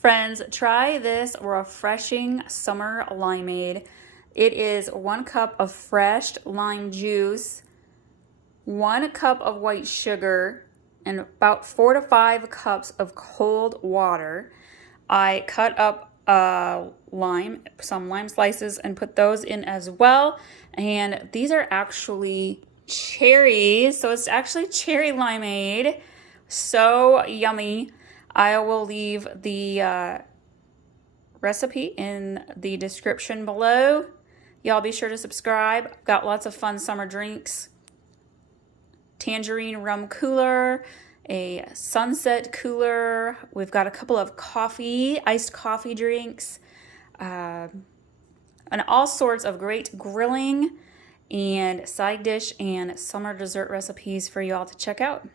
Friends, try this refreshing summer limeade. It is 1 cup of fresh lime juice, 1 cup of white sugar, and about 4 to 5 cups of cold water. I cut up some lime slices and put those in as well. And these are actually cherries, so it's actually cherry limeade. So yummy. I will leave the recipe in the description below. Y'all be sure to subscribe. Got lots of fun summer drinks. Tangerine rum cooler, a sunset cooler. We've got a couple of iced coffee drinks, and all sorts of great grilling and side dish and summer dessert recipes for y'all to check out.